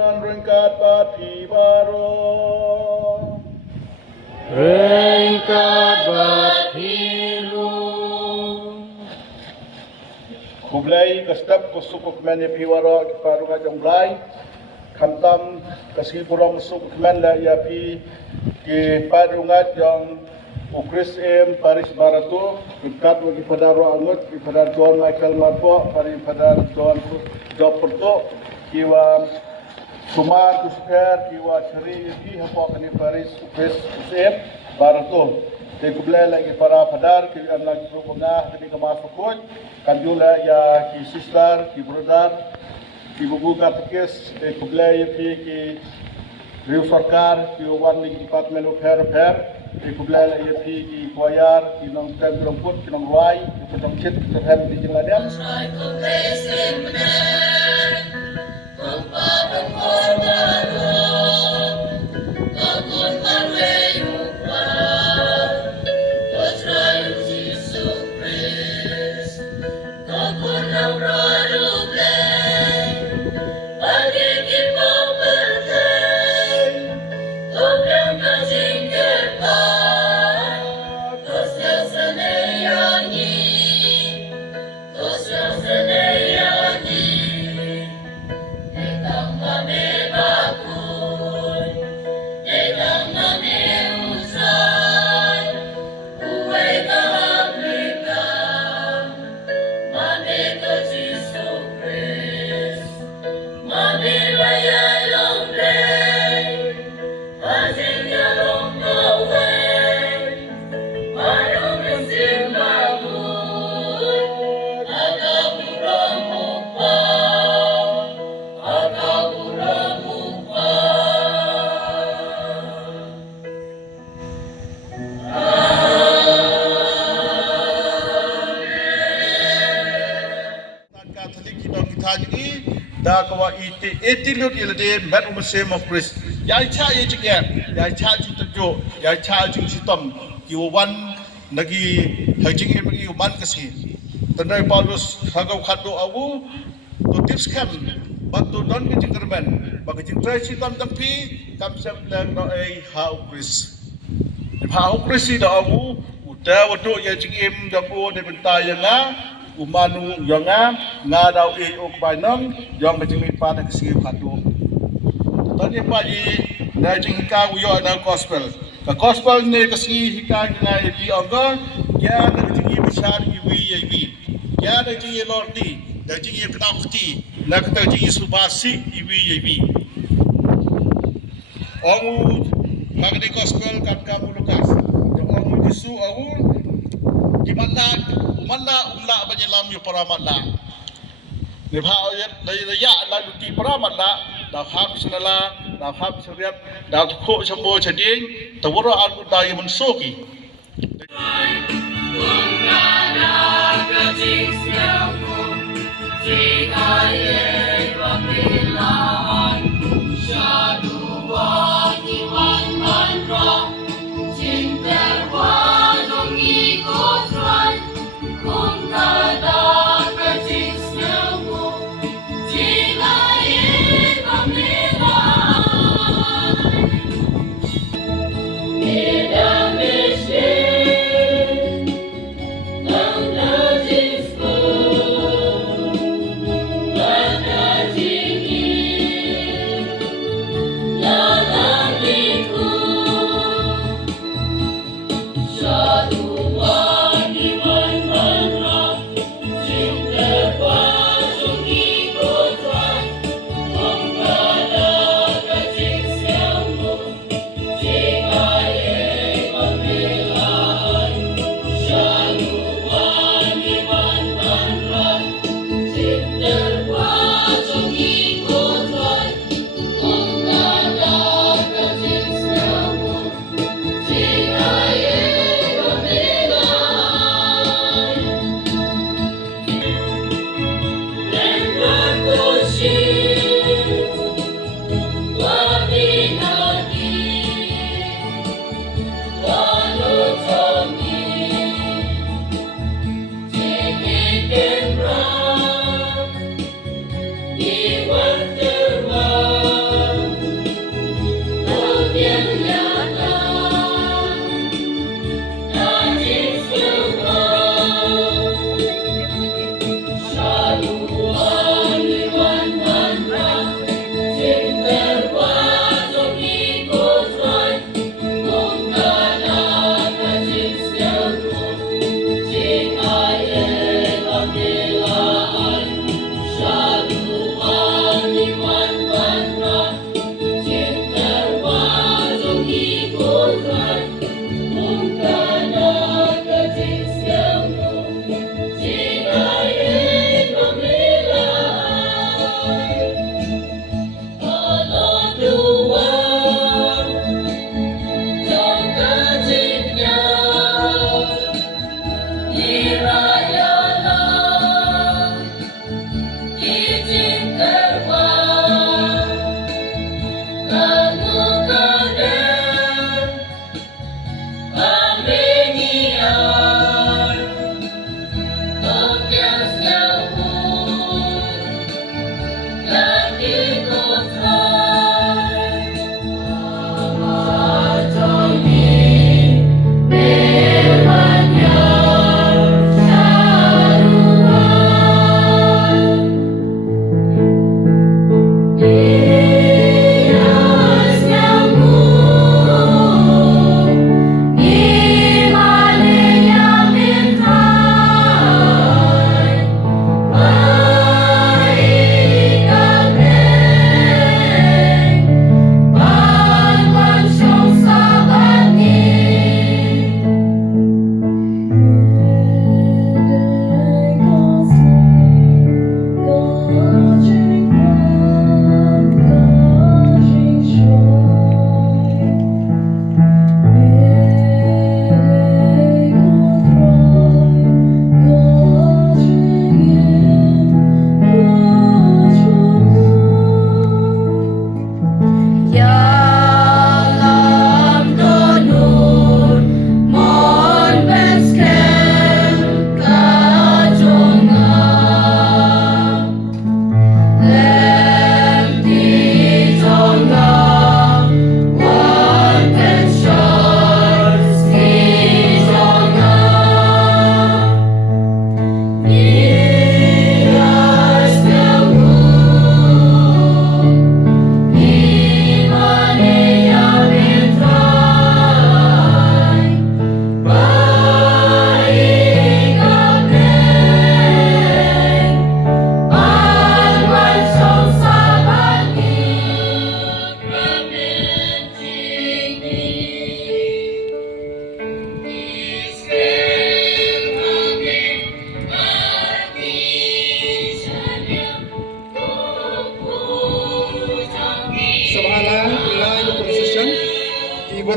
Rengkat Bati Baro Rengkat Batilu Kublai Kastap Kusukuk Mani Piwara Kiparunga Jongblai Kantam Kasipura Musuk Manla Yapi Ki Parunga Jong Ukris Paris Baratu Ikat Wagi Padaro Angut Ipadar Tuan Michael Marpo Pari Padar Tuan Joporto Kiwa Sumar Kusper Kiwa Syari Yuki Hapok Kani Paris Ukris Baratu Kublai lagi para Padar Ki Anak Rukuna Kani Kamasukun Kanjula ya Ki Sister Ki Brother Ki Bubu Katekis Kublai Ki Rio Sarkar Ki Wan Ling Department of Health Ki Kublai Ki Kuayar Ki Nong Tem Rumput Ki Nong Ruai Ki Nong Chit Ki Terhem Di Jengladem da kawa iti lut ilade met umasem of Chris ya cha ye chigen ya cha chi tajo ya cha chi sitom ki wan nagi hajing em ki man kasi tanai Paulus hagau khado awu to tips kam but to don ki jingerman bagi jing trai sitom tampi kam sam lang no ai how Chris da awu uta wado ya chigem jago de bentai nga umanu yonga ngadau ok bainong yong kajing pa na kasi khadu tani pa ji na jing ka uyo na gospel Ka gospel ne kasi hika na ipi angka ya na jingi besar iwi ya na jingi lordi na jingi knakti na kata jingi subasi iwi Ongu magni gospel kat kamu Lukas ongu Yesu ongu di umalla umla banyalam yu para malla ne phao yet le ya la luti para malla da phap sunala da phap suriat da kho chambo chading tawro albu da yamun soki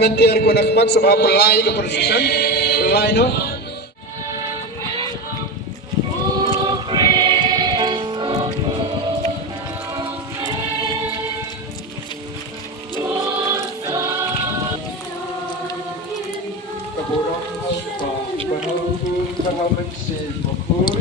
nanti hari ko nakmak sa mga pulay ka prosesyon. Pulay no. Kaburang pa, panahon sa haman si Makul.